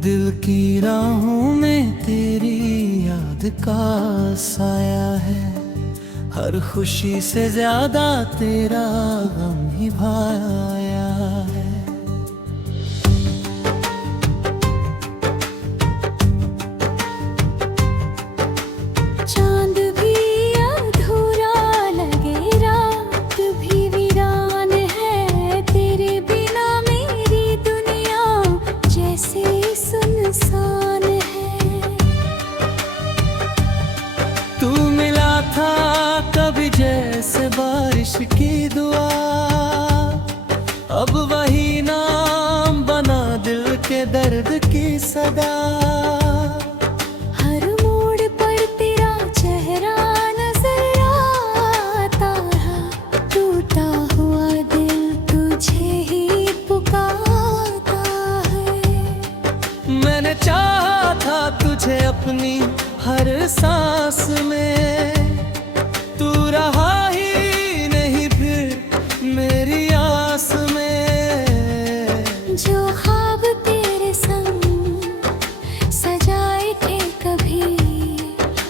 दिल की राहों में तेरी याद का साया है। हर खुशी से ज्यादा तेरा गम ही भाया है। चांद भी अधूरा लगे, रात भी वीरान है। तेरे बिना मेरी दुनिया जैसे सुनसान है। तू मिला था कभी जैसे बारिश की दुआ, अब वही नाम बना दिल के दर्द की सदा। हर मोड़ पर तेरा चेहरा नजर आता है। टूटा हुआ दिल तुझे ही पुकारता है। मैंने चाहा था तुझे अपनी हर सांस में, तू रहा ही नहीं फिर मेरी आस में। जो ख्वाब तेरे संग सजाए थे कभी,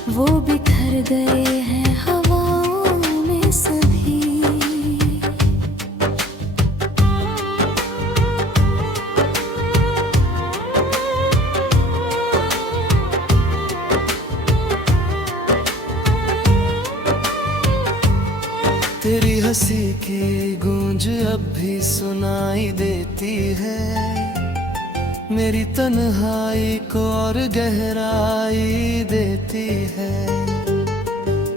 वो बिखर गए हैं हवाओं में सभी। तेरी हंसी की गूंज अब भी सुनाई देती है। मेरी तन्हाई को और गहराई देती है।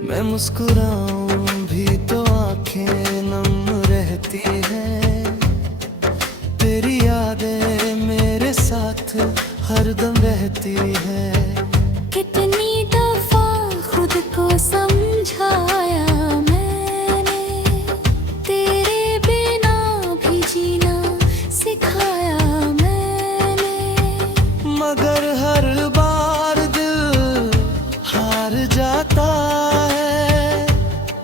मैं मुस्कुराऊं भी तो आंखें नम रहती हैं। तेरी यादें मेरे साथ हरदम रहती है। कितनी दफा खुद को समझाया मैंने, तेरे बिना भी जीना सिखाया मैंने। मगर हर बार दिल हार जाता है।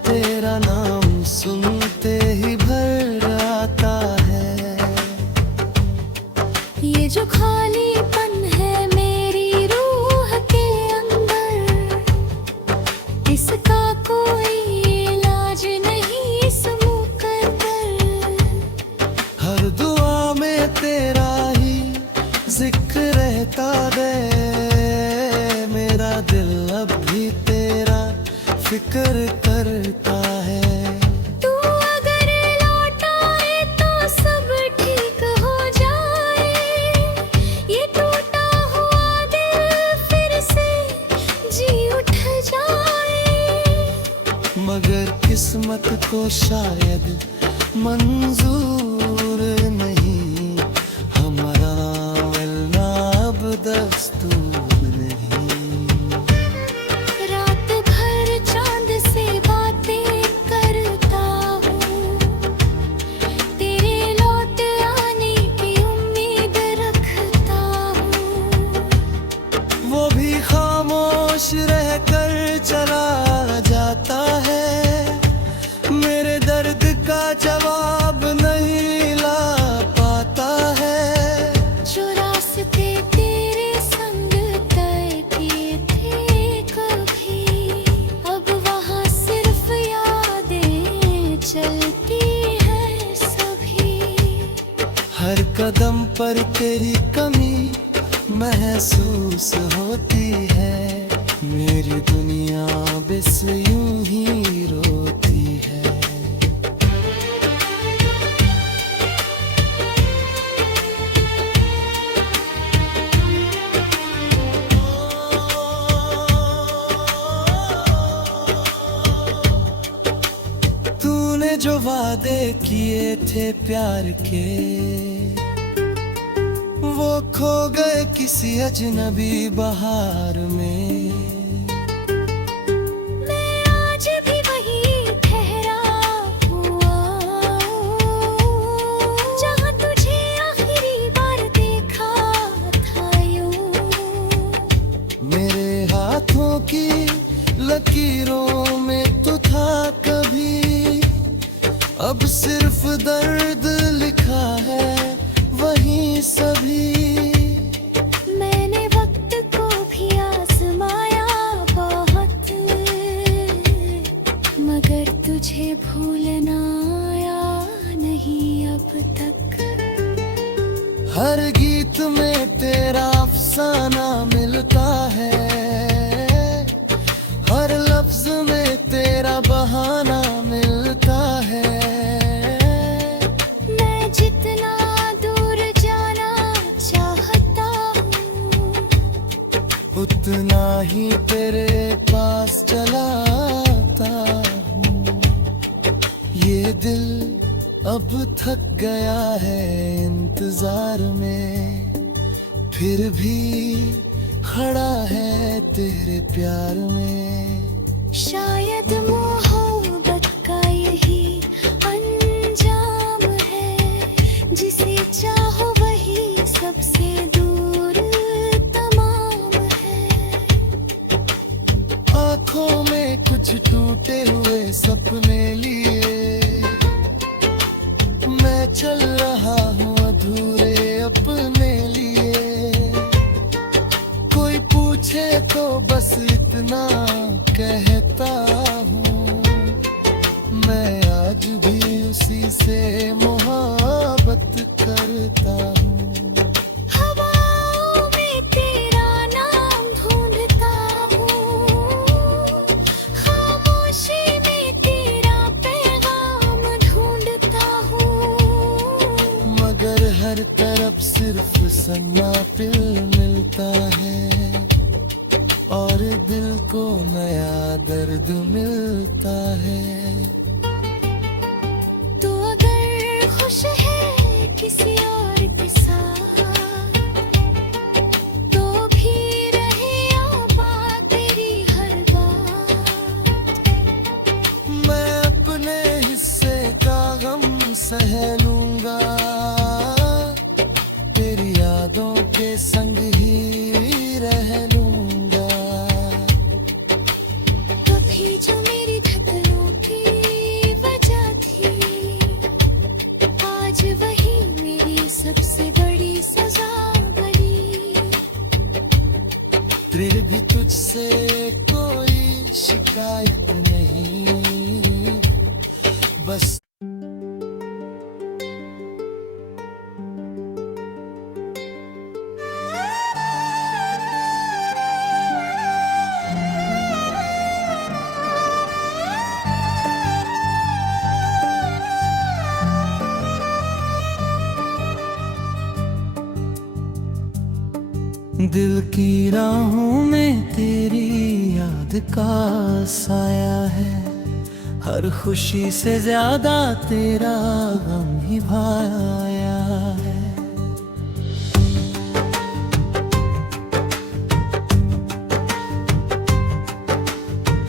तेरा नाम सुनते ही भर आता है। ये जो खालीपन है मेरी रूह के अंदर, इसका कोई इलाज नहीं इस मुकद्दर। हर दुआ में तेरा ही जिक्र रहता है। मेरा दिल अब भी तेरा फिक्र करता है। तू अगर लौट आए तो सब ठीक हो जाए। ये टूटा हुआ दिल फिर से जी उठ जाए। मगर किस्मत को शायद मंजूर नहीं, हमारा मिलना अब दस्तूर नहीं। रात भर चांद से बातें करता हूँ, तेरे लौट आने की उम्मीद रखता हूँ। वो भी खामोश रहकर चला जाता है। मेरे दर्द का जवाब नहीं ला पाता है। जो रास्ते तेरे संग तय किए थे कभी, अब वहाँ सिर्फ यादें चलती हैं सभी। हर कदम पर तेरी कमी महसूस होती है। मेरी दुनिया बस यूं ही रोती है। तूने जो वादे किए थे प्यार के, वो खो गए किसी अजनबी बहार में। मैं आज भी वही ठहरा हुआ हूँ, जहाँ तुझे आखिरी बार देखा था यूं। मेरे हाथों की लकीरों में तो था कभी, अब सिर्फ दर्द लिखा है वही सभी। भूलना आया नहीं अब तक। हर गीत में तेरा अफसाना मिलता है, हर लफ्ज में तेरा बहाना मिलता है। मैं जितना दूर जाना चाहता हूँ, उतना ही तेरे पास चला आता हूँ। ये दिल अब थक गया है इंतजार में, फिर भी खड़ा है तेरे प्यार में। शायद मोहब्बत का यही अंजाम है, जिसे चाहो वही सबसे दूर तमाम है। आँखों में कुछ टूटे हुए सपने लिए मैं चल रहा हूँ अधूरे अपने लिए। कोई पूछे तो बस इतना कहता हूँ, मैं आज भी उसी से मोहब्बत करता हूँ। हवाओं में तेरा नाम ढूंढता हूँ, खामोशी में तेरा पैगाम ढूंढता हूँ। मगर हर तरफ सिर्फ सन्नापिल मिलता है, और दिल को नया दर्द मिलता है। तो अगर खुश है किसी और के साथ, तो भी रहे आबाद तेरी हर बात। मैं अपने हिस्से का गम सह लूंगा, तेरी यादों के संग ही रह लूंगा। कभी जो मेरी धड़कनों की वजह थी, आज वही मेरी सबसे बड़ी सजा बनी। फिर भी तुझसे कोई शिकायत नहीं, बस दिल की राहों में तेरी याद का साया है, हर खुशी से ज्यादा तेरा गम ही भाया है।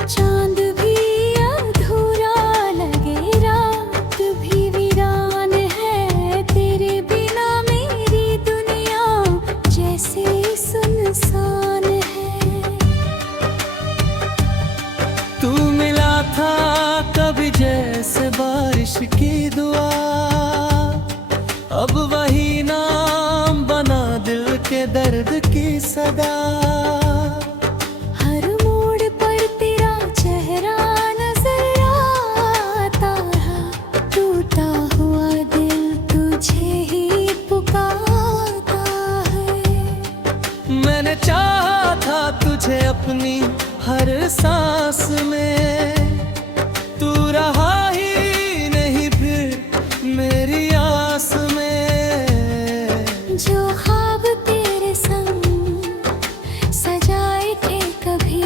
चांद भी अधूरा लगे, रात भी वीरान है, तेरे बिना मेरी दुनिया जैसे सुनसान है। तू मिला था कभी जैसे बारिश की दुआ, अब वही नाम बना दिल के दर्द की सदा। हर मोड़ पर तेरा चेहरा नजर आता है, टूटा हुआ दिल तुझे ही पुकारता है। मैंने चाहा था तुझे अपनी हर सांस में, तू रहा ही नहीं फिर मेरी आस में। जो ख्वाब तेरे संग सजाए थे कभी,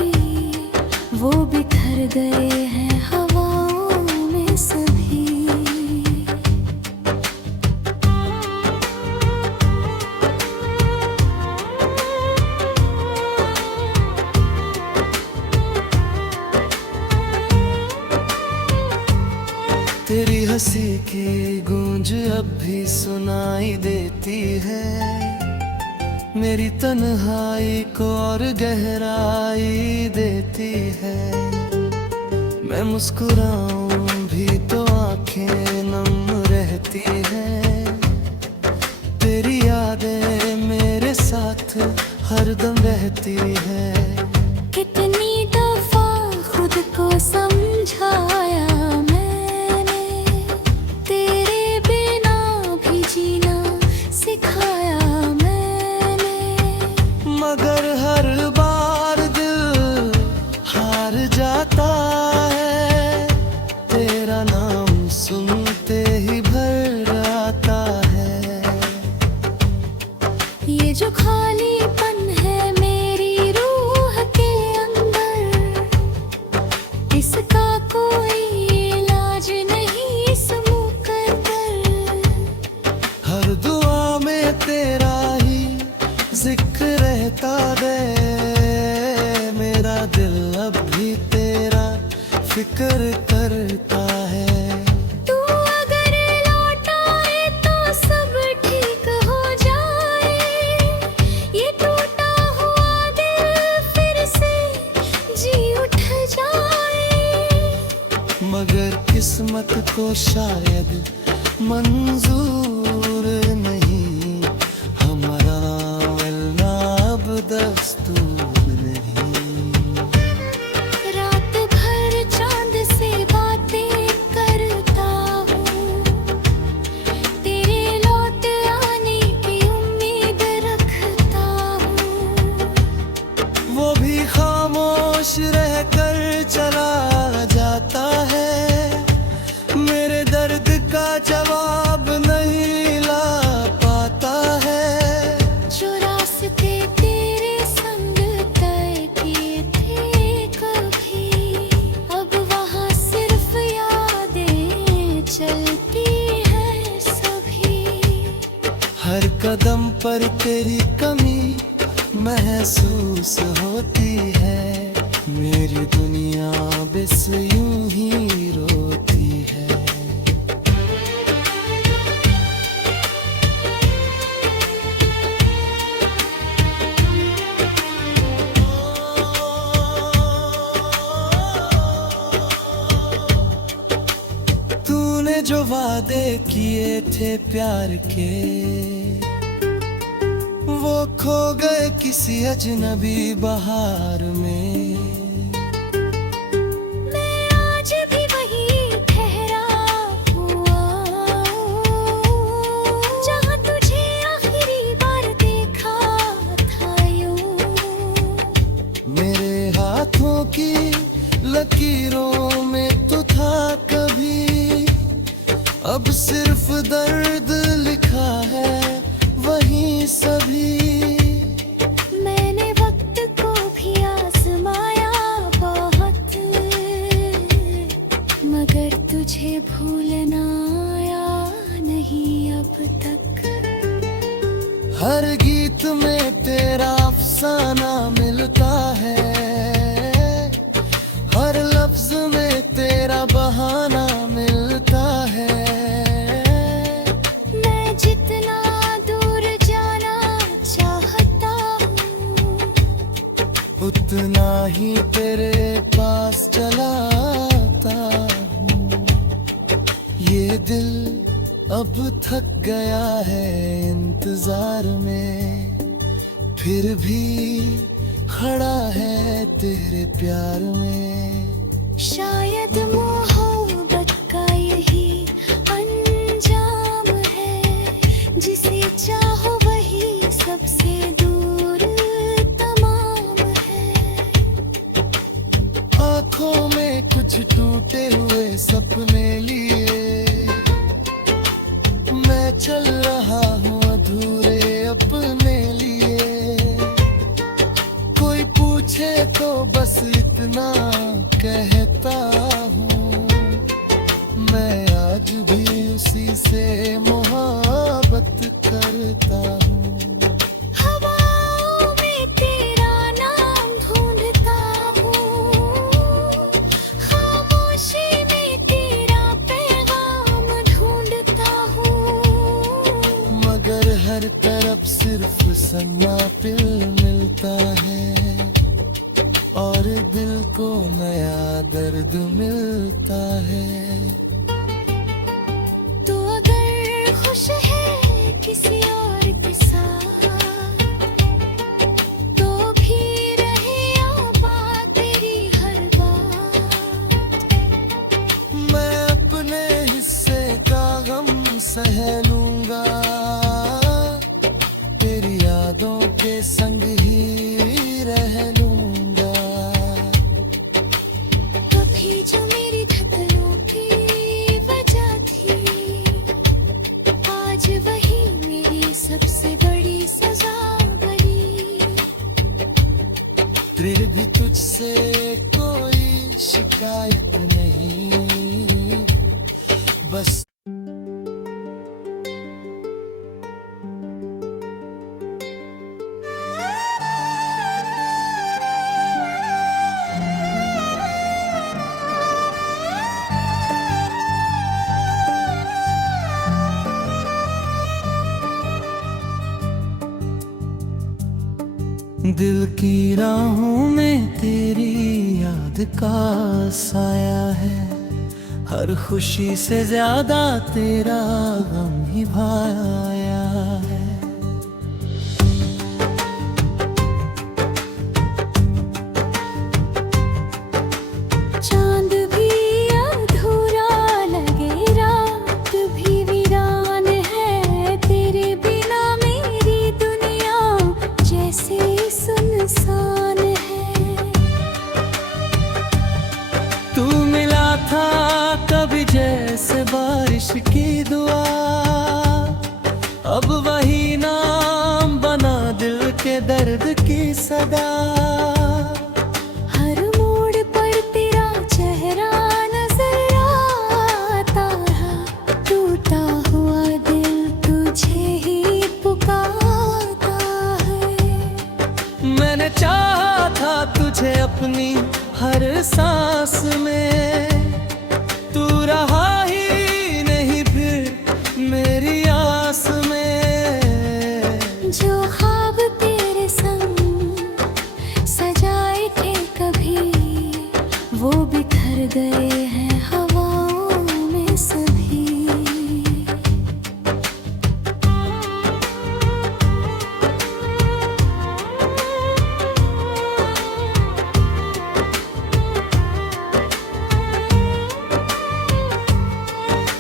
वो बिखर गए हैं हवाओं में सभी। तेरी हंसी की गूंज अब भी सुनाई देती है, मेरी तन्हाई को और गहराई देती है। मैं मुस्कुराऊं भी तो आंखें नम रहती हैं, तेरी यादें मेरे साथ हरदम रहती है। कितनी दफा खुद को समझाया मैंने, वक्त तो शायद मंजूर नहीं, हमारा मिलना अब दस्तूर नहीं। रात भर चांद से बातें करता हूँ, तेरे लौट आने की उम्मीद रखता हूँ। वो भी खामोश रहकर चला जाता है, मेरे दर्द का जवाब नहीं ला पाता है। जो रास्ते तेरे संग तय किए थे कभी, अब वहाँ सिर्फ यादें चलती हैं सभी। हर कदम पर तेरी कमी महसूस होती है, मेरी दुनिया बस यूं ही रोती है। तूने जो वादे किए थे प्यार के, वो खो गए किसी अजनबी बहार में। मैं आज भी वही ठहरा हुआ हूँ, जहाँ तुझे आखिरी बार देखा था यूं। मेरे हाथों की लकीरों में तो था कभी, अब सिर्फ दर्द लिखा है वही सभी। मैंने वक्त को भी आजमाया बहुत, मगर तुझे भूलना आया नहीं अब तक। हर गीत में तेरा अफसाना मिलता है, हर लफ्ज में तेरा बहाना मिलता है। मैं जितना दूर जाना चाहता हूँ, उतना ही तेरे पास चला आता हूँ। ये दिल अब थक गया है इंतजार में, फिर भी खड़ा है तेरे प्यार में। शायद मोहब्बत का यही अंजाम है, जिसे चाहो वही सबसे दूर तमाम है। आँखों में कुछ टूटे हुए सपने लिए, मैं चल रहा हूँ अधूरे अपने लिए। कोई पूछे तो बस इतना कहता हूँ, मैं आज भी उसी से मोहब्बत करता हूँ। हवाओं में तेरा नाम ढूंढता हूँ, खामोशी में तेरा पैगाम ढूंढता हूँ। मगर हर तरफ सिर्फ सन्नापिल मिलता है, और दिल को नया दर्द मिलता है। तो अगर खुश है किसी और के साथ, तो भी रहे आबाद तेरी हर बात। मैं अपने हिस्से का गम सह लूंगा, तेरी यादों के संग ही रह लूंगा। कभी जो मेरी धड़कनों की वजह थी, आज वही मेरी सबसे बड़ी सजा बनी। फिर भी तुझसे कोई शिकायत नहीं, बस दिल की राहों में तेरी याद का साया है, हर खुशी से ज्यादा तेरा गम ही भाया है। चांद भी अधूरा लगे, रात भी वीरान है, तेरे बिना मेरी दुनिया जैसे सुनसान है। तू मिला था कभी जैसे बारिश की दुआ, अब वही नाम बना दिल के दर्द की सदा। हर मोड़ पर तेरा चेहरा नजर आता है, टूटा हुआ दिल तुझे ही पुकारता है। मैंने चाहा था तुझे अपनी हर सांस में, तू रहा ही नहीं फिर मेरी आस में। जो ख्वाब तेरे संग सजाए थे कभी, वो बिखर गए हैं हवाओं में सभी।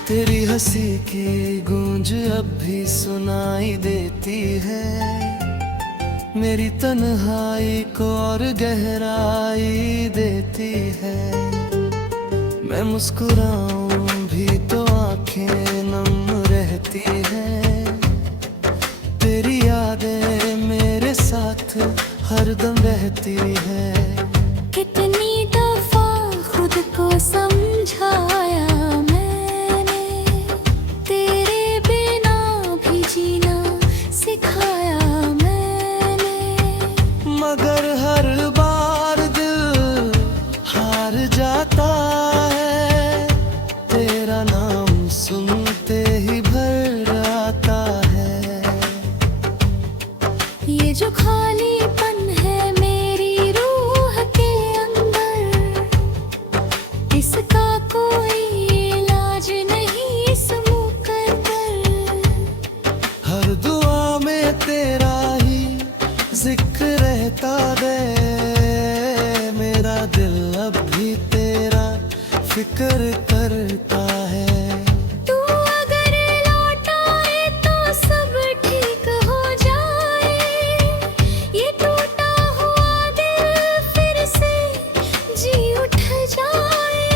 तेरी हंसी की गूंज अब भी सुनाई देती है, मेरी तन्हाई को और गहराई देती है। मैं मुस्कुराऊं भी तो आंखें नम रहती हैं, तेरी यादें मेरे साथ हरदम रहती है। कितनी दफा खुद को समझाया मैंने, तेरे बिना भी जीना सिखाया मैंने। मगर हर बार दिल हार जाता है, तेरा नाम सुनते ही भर आता है। ये जो खालीपन है मेरी रूह के अंदर, इसका कोई इलाज नहीं इस मुकद्दर। हर दुआ में तेरा ही जिक्र रहता है, मेरा दिल अब भी तेरा फिक्र करता है। तू अगर लौट आए तो सब ठीक हो जाए, ये टूटा हुआ दिल फिर से जी उठ जाए।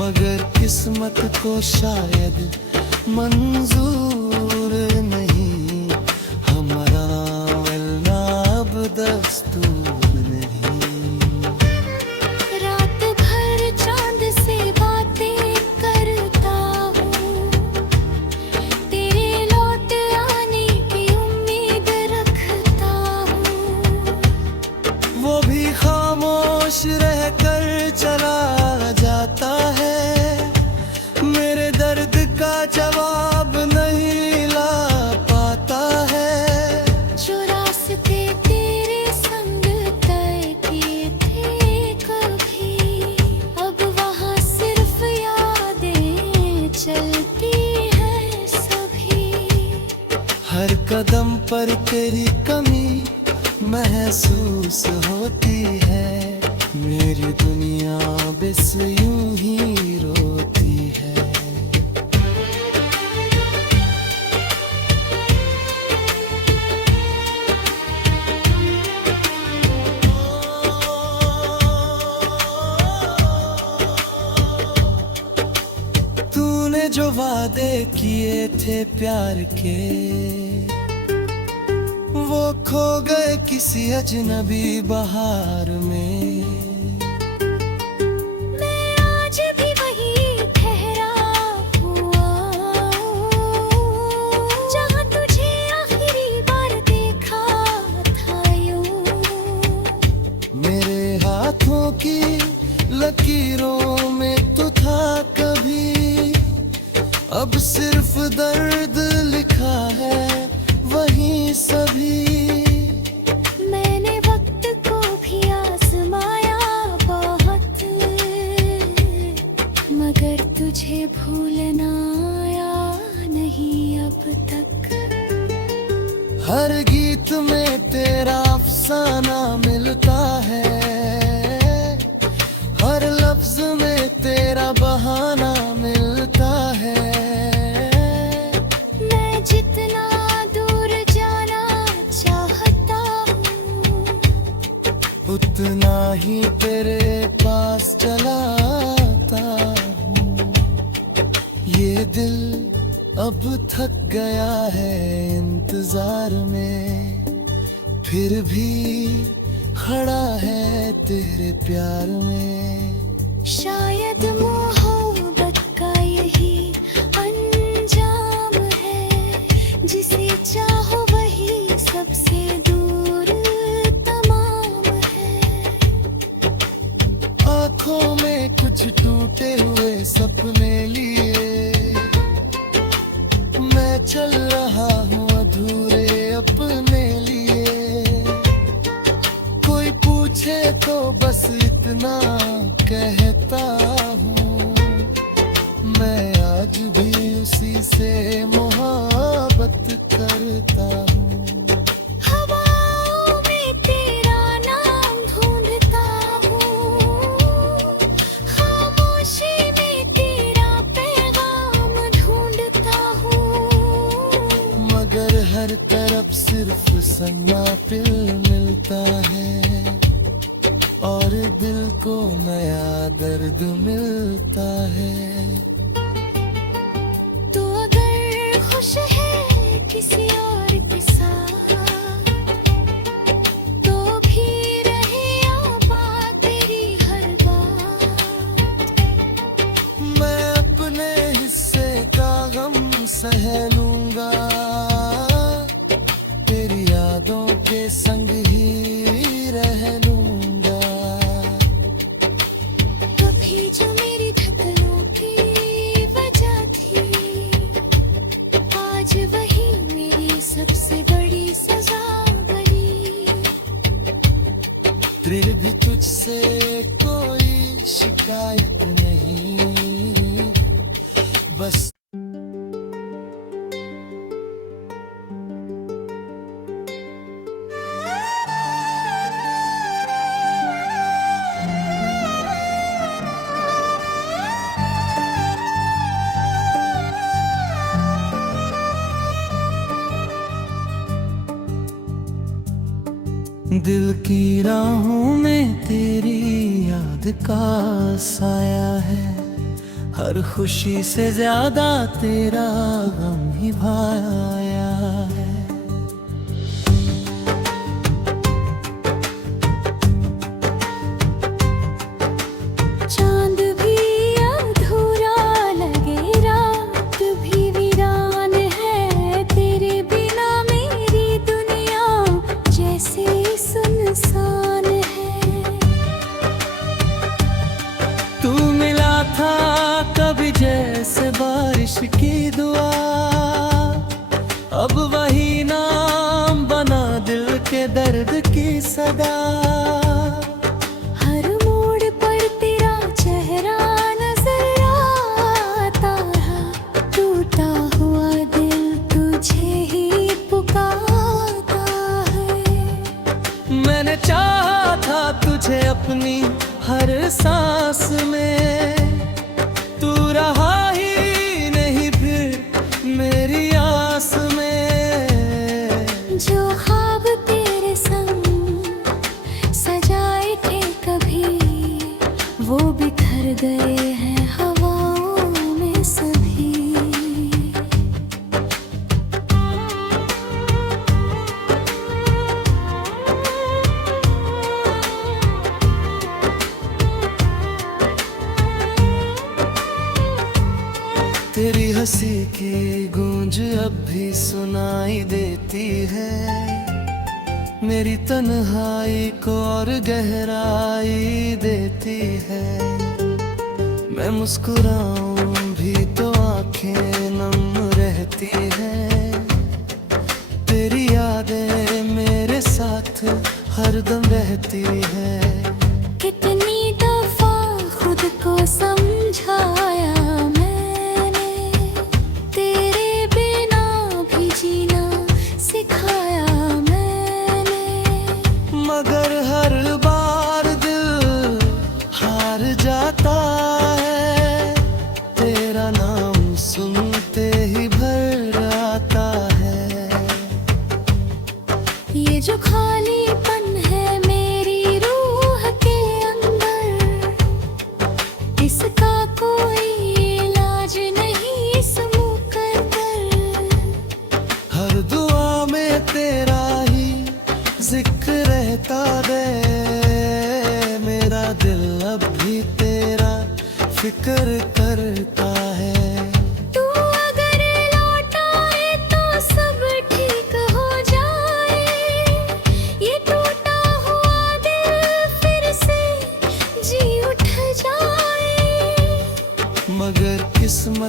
मगर किस्मत को शायद मंजूर नहीं, हमारा मिलना अब दस्तूर नहीं। रात भर चांद से बातें करता हूँ, तेरे लौट आने की उम्मीद रखता हूँ। वो भी खामोश रहकर चला जाता है, मेरे दर्द का जवाब नहीं ला पाता है। जो रास्ते तेरे संग तय किए थे कभी, अब वहाँ सिर्फ यादें चलती हैं सभी। हर कदम पर तेरी कमी महसूस होती है, मेरी दुनिया बस यूं ही रोती है। तूने जो वादे किए थे प्यार के, वो खो गए किसी अजनबी बहार में। मैं आज भी वही ठहरा हुआ, जहाँ तुझे आखिरी बार देखा था यूं। मेरे हाथों की लकीरों में तो था कभी, अब सिर्फ दर्द लिखा है वही सभी। मैंने वक्त को भी आजमाया बहुत, भूलना आया नहीं अब तक। हर गीत में तेरा अफसाना मिलता है, हर लफ्ज में तेरा बहाना मिलता है। मैं जितना दूर जाना चाहता हूँ, उतना ही तेरे पास चला आता हूँ। ये दिल अब थक गया है इंतजार में, फिर भी खड़ा है तेरे प्यार में। शायद मोहब्बत का यही अंजाम है, जिसे चाहो वही सबसे दूर तमाम है। आँखों में कुछ टूटे हुए सपने लिए मैं चल रहा हूँ अधूरे अपने लिए। कोई पूछे तो बस इतना कहता हूँ, मैं आज भी उसी से मोहब्बत करता हूँ। हवाओं में तेरा नाम ढूंढता हूँ, खामोशी में तेरा पैगाम ढूंढता हूँ। मगर हर तरफ सिर्फ सन्नाटा मिलता है, और दिल को नया दर्द मिलता है। तो अगर खुश है किसी और के साथ, तो भी रहे आबाद तेरी हर बात। मैं अपने हिस्से का गम सह लूंगा, तेरी यादों के संग ही रह लूंगा। कभी जो मेरी धड़कनों की वजह थी, आज वही मेरी सबसे बड़ी सजा बनी। फिर भी तुझसे कोई शिकायत नहीं, बस दिल की राहों में तेरी याद का साया है, हर खुशी से ज्यादा तेरा गम ही भाया है। चांद भी अधूरा लगे, रात भी वीरान है, तेरे बिना मेरी दुनिया जैसे सुनसान है। तू मिला था कभी जैसे बारिश की दुआ, अब वही नाम बना दिल के दर्द की सदा। हर मोड़ पर तेरा चेहरा नजर आता है, टूटा हुआ दिल तुझे ही पुकारता है। मैंने चाहा था तुझे अपनी हर सांस में, तू रहा ही नहीं फिर मेरी आस में। जो ख्वाब तेरे संग सजाए थे कभी, वो बिखर गए हैं हवाओं में सभी। तेरी हंसी की गूंज अब भी सुनाई देती है, मेरी तन्हाई को और गहराई देती है। मैं मुस्कुराऊं भी तो आंखें नम रहती हैं, तेरी यादें मेरे साथ हरदम रहती है। कितनी दफा खुद को समझाया मैंने,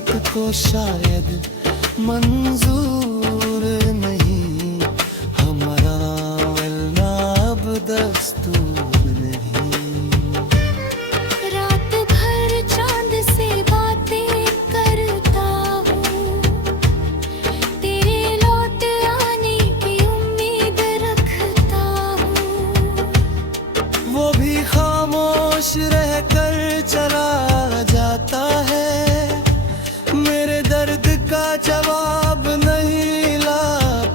वक्त को शायद मंजूर नहीं, हमारा मिलना अब दस्तूर नहीं। रात भर चांद से बातें करता हूँ, तेरे लौट आने की उम्मीद रखता हूँ। वो भी खामोश रहकर चला जाता है, मेरे दर्द का जवाब नहीं ला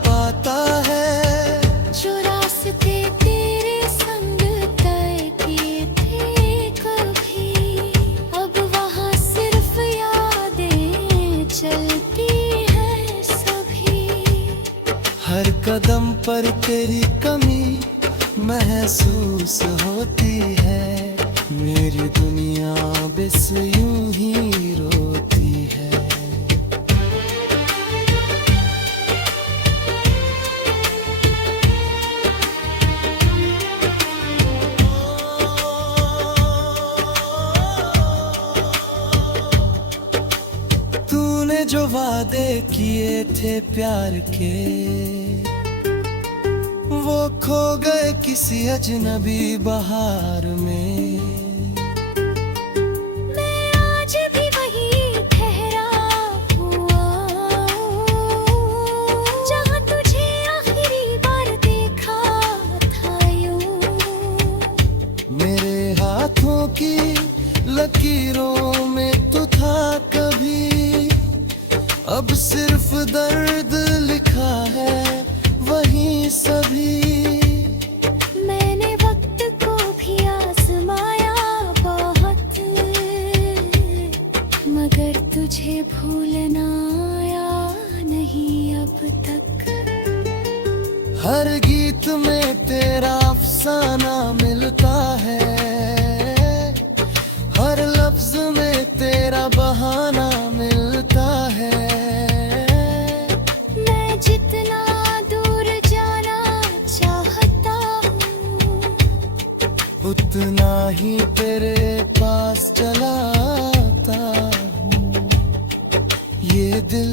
पाता है। जो रास्ते तेरे संग तय किए थे कभी, अब वहाँ सिर्फ यादें चलती हैं सभी। हर कदम पर तेरी कमी महसूस होती है, मेरी दुनिया बस यूं ही रोती है। तूने जो वादे किए थे प्यार के, वो खो गए किसी अजनबी बहार में। मैं आज भी वही ठहरा हुआ, जहाँ तुझे आखिरी बार देखा था यूं। मेरे हाथों की लकीरों में तो था कभी, अब सिर्फ दर्द लिखा है वही सभी। मैंने वक्त को भी आजमाया बहुत, मगर तुझे भूलना आया नहीं अब तक। हर गीत में तेरा अफसाना मिलता है, हर लफ्ज में तेरा बहाना मिलता है। मैं जितना दूर जाना चाहता हूँ, उतना ही तेरे पास चला आता हूँ। ये दिल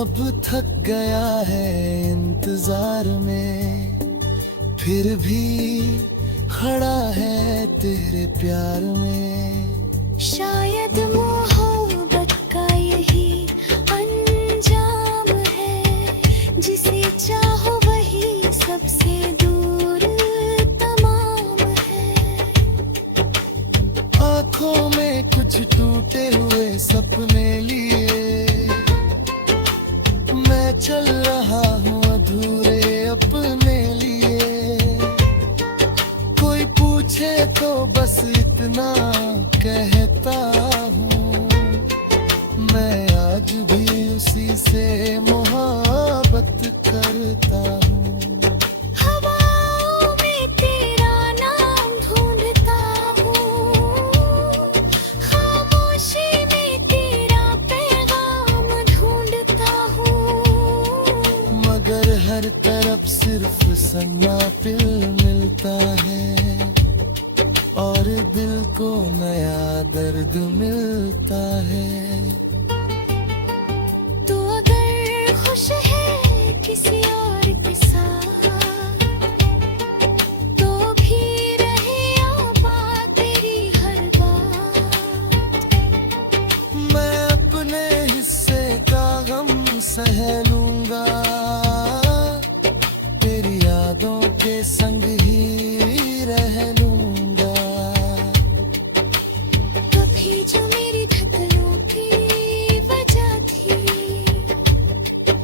अब थक गया है इंतजार में, फिर भी खड़ा है तेरे प्यार में। शायद मोहब्बत का यही अंजाम है, जिसे चाहो वही सबसे दूर तमाम है। आँखों में कुछ टूटे हुए सपने लिए, मैं चल रहा हूँ अधूरे अपने लिए। कोई पूछे तो बस इतना कहता हूँ, मैं आज भी उसी से मोहब्बत करता हूँ। हवाओं में तेरा नाम ढूंढता हूँ, खामोशी में तेरा पैगाम ढूंढता हूँ। मगर हर तरफ सिर्फ सन्नापिल मिलता है, और दिल को नया दर्द मिलता है। तो अगर खुश है किसी और के साथ, तो भी रहे आबाद तेरी हर बात। मैं अपने हिस्से का गम सह लूंगा, तेरी यादों के संग ही रह लूंगा। कभी जो मेरी धड़कनों की वजह थी,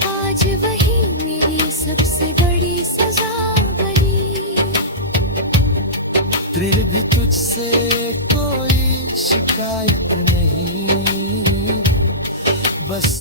आज वही मेरी सबसे बड़ी सजा बनी। फिर भी तुझसे कोई शिकायत नहीं, बस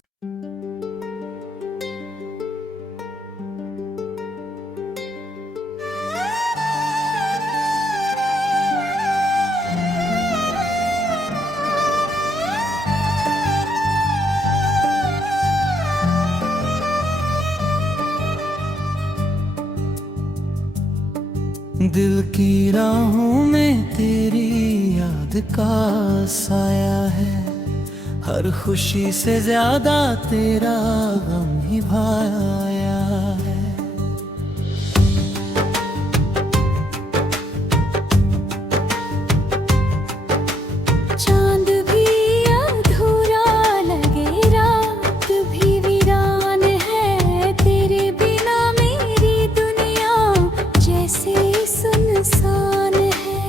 दिल की राहों में तेरी याद का साया है, हर खुशी से ज्यादा तेरा गम ही भाया है। चांद भी अधूरा लगे, रात भी वीरान है, तेरे बिना मेरी दुनिया जैसे सुनसान है।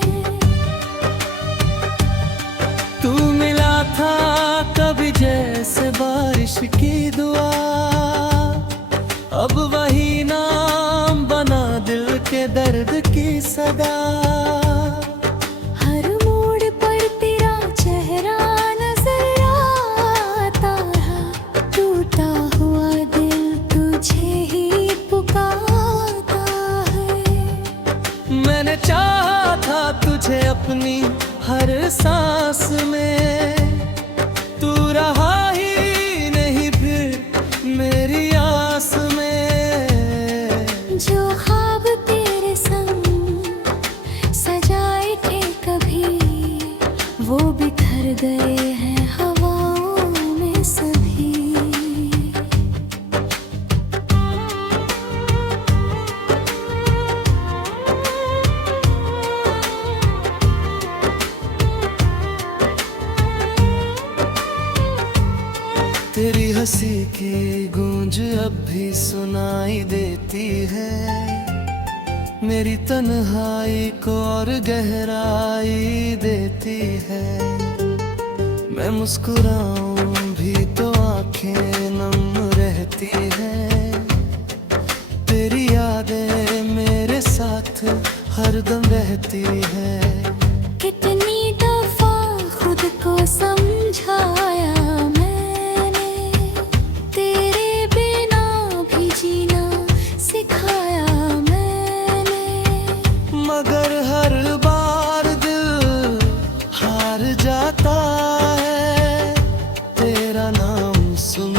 तू मिला था कभी जैसे बारिश की दुआ, अब वही नाम बना दिल के दर्द की सदा। हर मोड़ पर तेरा चेहरा नजर आता है, टूटा हुआ दिल तुझे ही पुकारता है। मैंने चाहा था तुझे अपनी हर सांस में, तू रहा ही नहीं फिर मेरी आस में। जो ख्वाब तेरे संग सजाए थे कभी, वो बिखर गए हैं हवाओं में सभी। तेरी हंसी की गूंज अब भी सुनाई देती है, मेरी तन्हाई को और गहराई देती है। मैं मुस्कुराऊं भी तो आंखें नम रहती हैं, तेरी यादें मेरे साथ हरदम रहती है। कितनी दफा खुद को समझाया मैंने, तेरे बिना भी जीना सिखाया मैंने। मगर हर बार दिल हार जाता है, तेरा नाम सुन